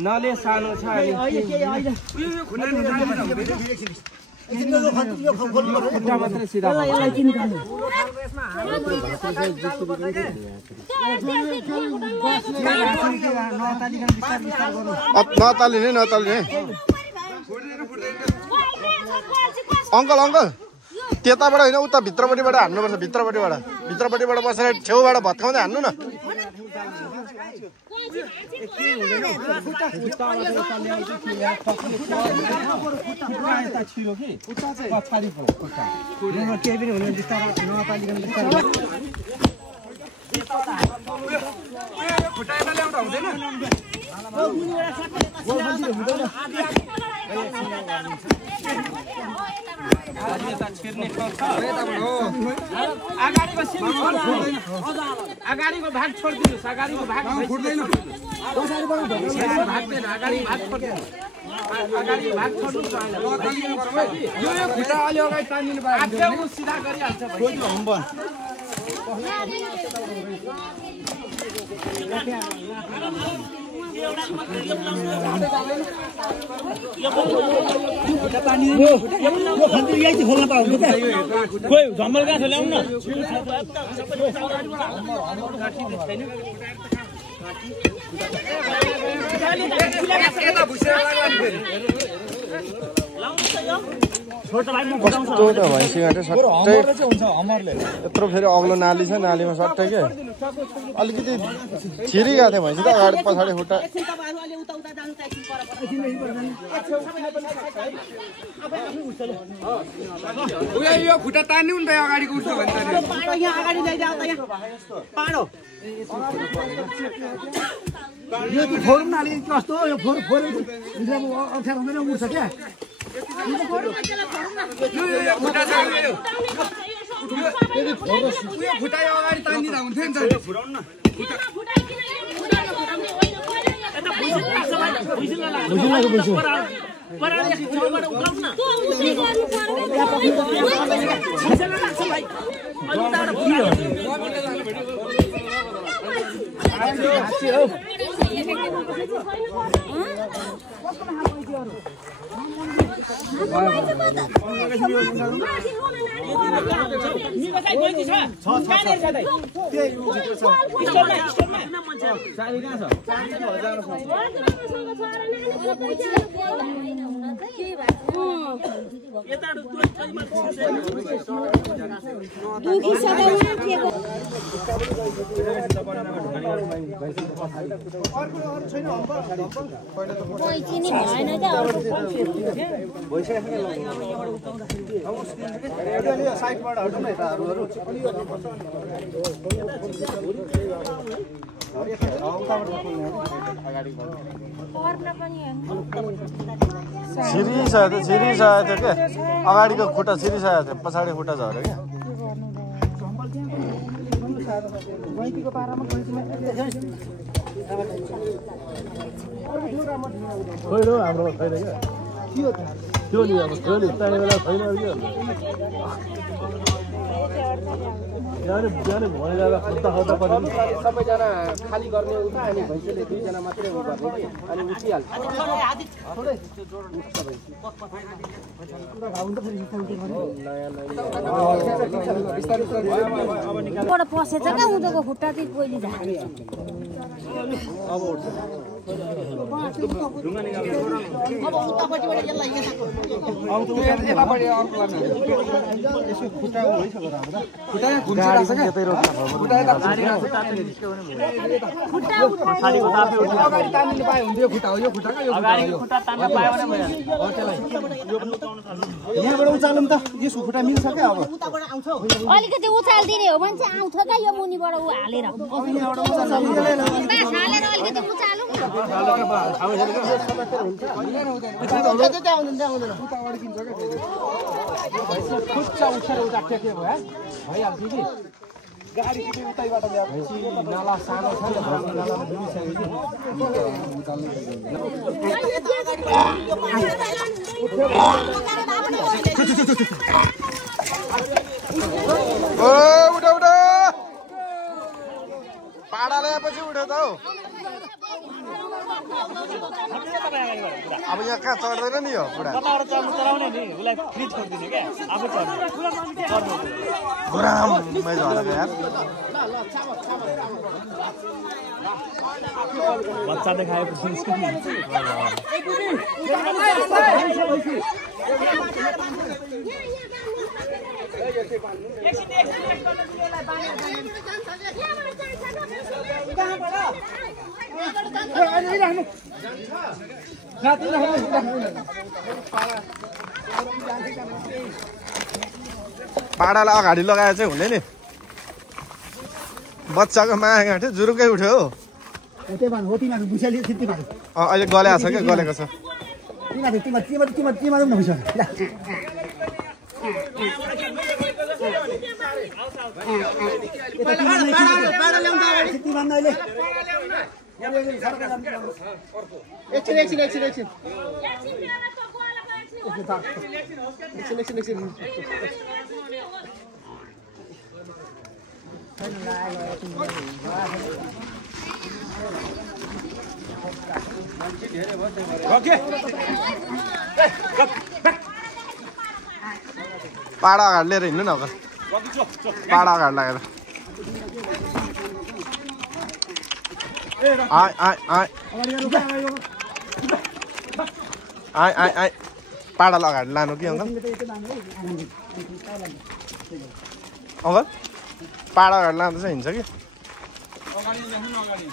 नले सानो छ नतालिने अंकल अंकल त्यताबाट होइन उता भित्रपट्टिबाट हान्नुपर्छ भित्रपट्टिबाट बसेर छेउबाट भत्काउँदै हान्नु न अगाडिको भाग छोडिदिनुस् अगाडिको भाग फुट्दैन अगाडिको भाग छोड्नुस् यो खुट्टा अलि अगाडि तान्दिनु पर्यो सिधा गरिहाल्छ झम्मल गाँठो ल्याउनु न कस्तो त भैँसीघाट सट्टै यत्रो फेरि अग्लो नाली छ नालीमा सट्टै के अलिकति छिरिगएको थियो भैँसी त अगाडि पछाडि खुट्टा यो खुट्टा तान्नु नि त अगाडिको उठ्छ भने यो फोरम नाली कस्तो यो फोर अप्ठ्यारो हुँदैन उठ्छ क्या खुट्टा अगाडि तान्दिँदा हुन्थ्यो नि छिरिसकेको थियो क्या अगाडिको खुट्टा छिरिसकेको थियो पछाडि खुट्टा झऱ्यो क्या हाम्रो छैन क्या त्यो नि अब त्यो नि चाहिने बेला छैन बिहानै भइरहेको खुट्टा पर्ने सबैजना खाली गर्ने उता अनि भैँसीले दुईजना मात्रै गर्ने कि अनि उठिहाल्छ पसेछ क्या उनीहरूको खुट्टा चाहिँ कोही यहाँबाट उचालौँ त यसको खुट्टा मिल्छ क्या अब अलिकति उचालिदिने हो भने चाहिँ आउँछ क्या यो मुनिबाट ऊ हालेर अलिकति उचालौँ न खुच्चा उठेर उता टेक्यो भयो भइहाल्छ कि गाडी चाहिँ उतैबाट ल्याएको नाला सानो छ नि त नालामा डुबिसकेको ओ उठा उठा पाडा ल्याएपछि उठ्यो त हौ अब यहाँ कहाँ चढ्दैन नि यो पुरा गुरामै झरेको यार बच्चा देखाएपछि पाडालाई अगाडि लगाए चाहिँ हुने नि बच्चाको माया गाँठ्यो जुरुकै उठ्यो हो अहिले गलेको छ क्या गलेको छ पाडा अगाडि लिएर हिँड्नु न अब पाडा अगाडि लागेर आइ आइ आइ आइ आइ आइ पाडालाई अगाडि लानु कि अङ्कल अङ्कल पाडा अगाडि लाँदा चाहिँ हिँड्छ कि अगाडि